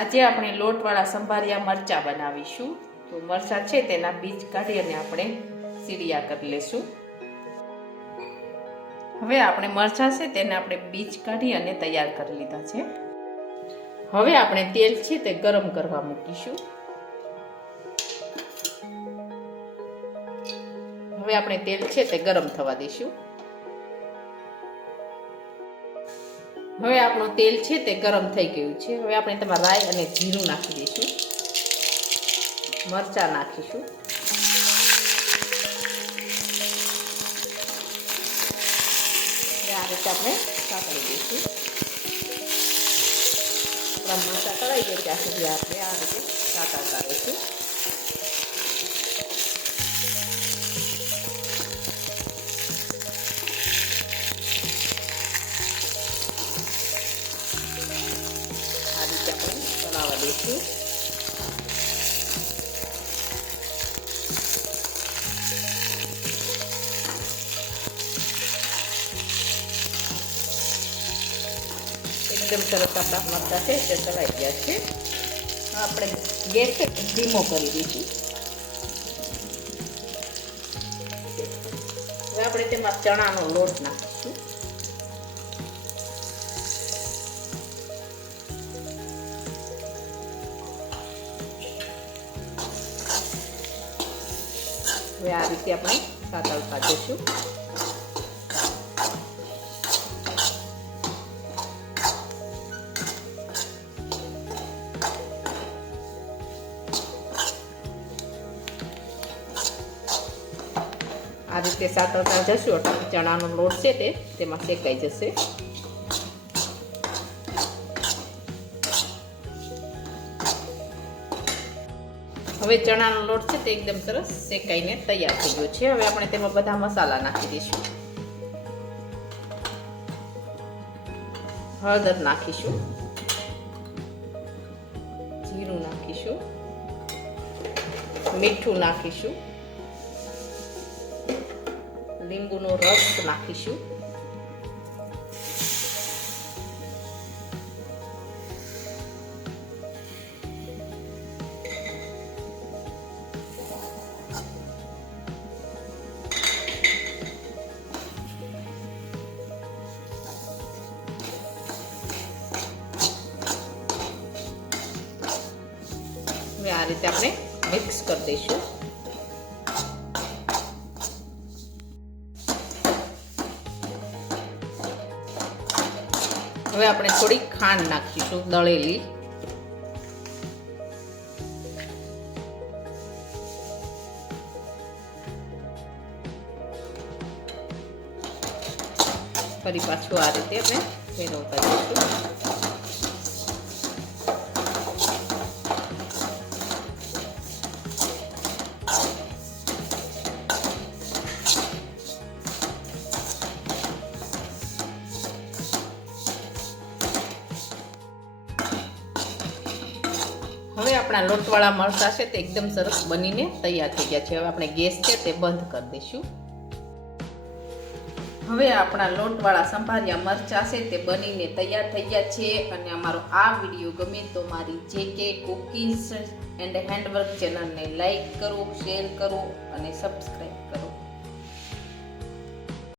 આજે આપણે લોટવાળા સંભારિયા મરચાં બનાવીશું। તો મરચાં છે તેના બીજ કાઢી અને આપણે સીરિયા કરી લેશું। હવે આપણે મરચાં છે તેને આપણે બીજ કાઢી અને તૈયાર કરી લીધા છે। હવે આપણે તેલ છે તે ગરમ કરવા મૂકીશું। હવે આપણે તેલ છે તે ગરમ થવા દઈશું। હવે આપણું તેલ છે તે ગરમ થઈ ગયું છે। હવે આપણે તેમાં રાઈ અને જીરું નાખી દઈશું। મરચાં નાખીશું। આ રીતે આપણે સાંકળી દઈશું। આપણા મરચાં તળાઈ ગયા ત્યાં સુધી આપણે આ રીતે સાંકળતા રહીશું। આ રીતે આપણે ચલાવવા દઈશું। એકદમ સરસ આપણા મરચાં છે તે તળાઈ ગયા છે। આપણે ગેસ છે ધીમો કરી દઈશું। હવે આપણે તેમાં ચણાનો લોટ નાખીશું। હવે આ રીતે આપણે સાતળતા જઈશું। આ રીતે સાતળતા જશું એટલે ચણાનો લોટ છે તે તેમાં શેકાઈ જશે। હવે ચણાનો લોટ છે તે એકદમ સરસ શેકાઈને તૈયાર થઈ ગયો છે। હવે આપણે તેમાં બધા મસાલા નાખી દઈશું। હળદર નાખીશું, જીરું નાખીશું, મીઠું નાખીશું, લીંબુનો રસ નાખીશું, હવે આ રીતે આપણે મિક્સ કરી દઈશું। હવે આપણે થોડી ખાંડ નાખીશું દળેલી। ફરી પાછું આ રીતે આપણે ફેરવતા જઈશું। હવે આપણા લોટવાળા મરચાં છે તે એકદમ સરસ બનીને તૈયાર થઈ ગયા છે। હવે આપણે ગેસ છે તે બંધ કરી દઈશું। હવે આપણા લોટવાળા સંભારિયા મરચાં છે તે બનીને તૈયાર થઈ ગયા છે। અને અમારો આ વિડીયો ગમે તો મારી JK કુકીઝ એન્ડ હેન્ડવર્ક ચેનલને લાઈક કરો, શેર કરો અને સબસ્ક્રાઈબ કરો।